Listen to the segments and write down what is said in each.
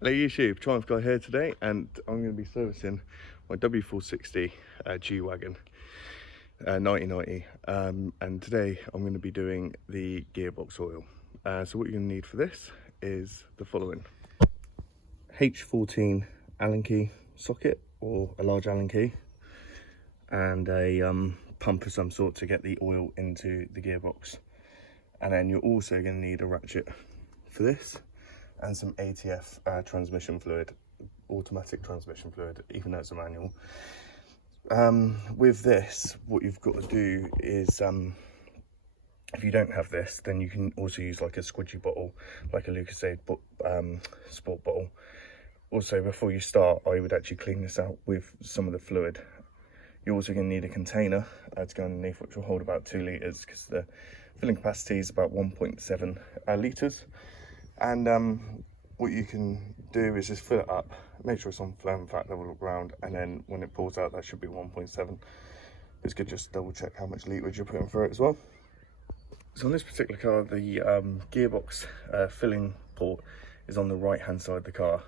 Hello YouTube, Triumph Guy here today, and I'm going to be servicing my W460 G Wagon 1990, and today I'm going to be doing the gearbox oil. So what you're going to need for this is the following: H14 Allen key socket, or a large Allen key, and a pump of some sort to get the oil into the gearbox. And then you're also going to need a ratchet for this, and some ATF transmission fluid, automatic transmission fluid, even though it's a manual. With this, what you've got to do is, if you don't have this, then you can also use like a squidgy bottle, like a Lucasade sport bottle. Also, before you start, I would actually clean this out with some of the fluid. You're also going to need a container to go underneath, which will hold about 2 litres, because the filling capacity is about 1.7 litres. And what you can do is just fill it up, make sure it's on flame fat level ground, and then when it pours out, that should be 1.7. It's good just double check how much litres you're putting through it as well. So on this particular car, the gearbox filling port is on the right hand side of the car,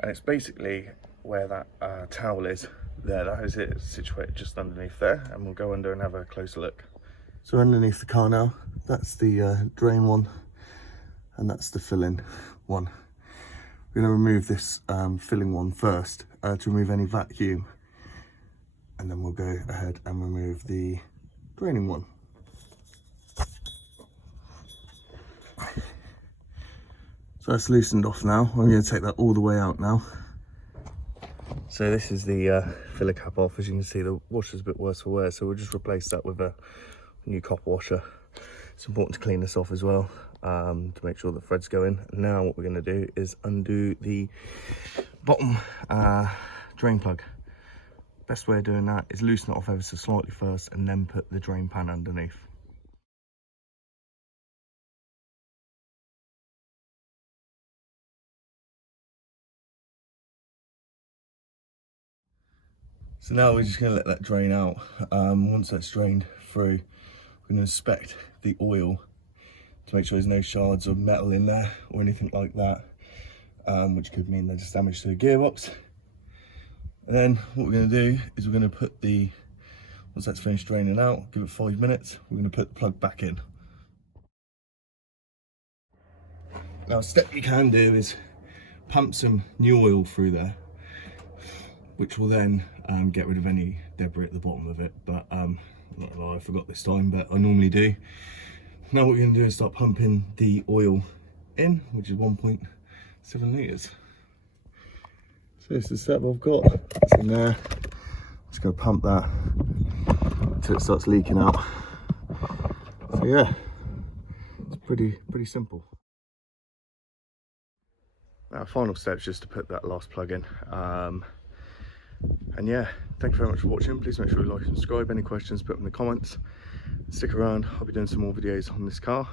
and it's basically where that towel is there. That is it, it's situated just underneath there, and we'll go under and have a closer look. So underneath the car now, that's the drain one, and that's the filling one. We're going to remove this filling one first to remove any vacuum, and then we'll go ahead and remove the draining one. So that's loosened off now. I'm going to take that all the way out now. So this is the filler cap off. As you can see, the washer's a bit worse for wear, so we'll just replace that with a new copper washer. It's important to clean this off as well, to make sure the threads go in. Now what we're going to do is undo the bottom drain plug. Best way of doing that is loosen it off ever so slightly first, and then put the drain pan underneath. So now we're just going to let that drain out. Once that's drained through, we're going to inspect the oil to make sure there's no shards of metal in there or anything like that, which could mean there's damage to the gearbox. And then what we're going to do is we're going to put once that's finished draining out, give it 5 minutes, we're going to put the plug back in. Now a step you can do is pump some new oil through there, which will then get rid of any debris at the bottom of it. But I'm not gonna lie, I forgot this time, but I normally do. Now what we're going to do is start pumping the oil in, which is 1.7 litres. So this is the setup I've got. It's in there. Just going to pump that until it starts leaking out. So yeah, it's pretty simple. Now final step is just to put that last plug in. And yeah, thank you very much for watching. Please make sure you like and subscribe. Any questions, put them in the comments. Stick around, I'll be doing some more videos on this car.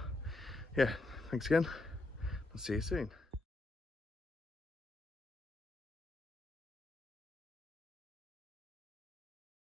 Yeah, thanks again. I'll see you soon.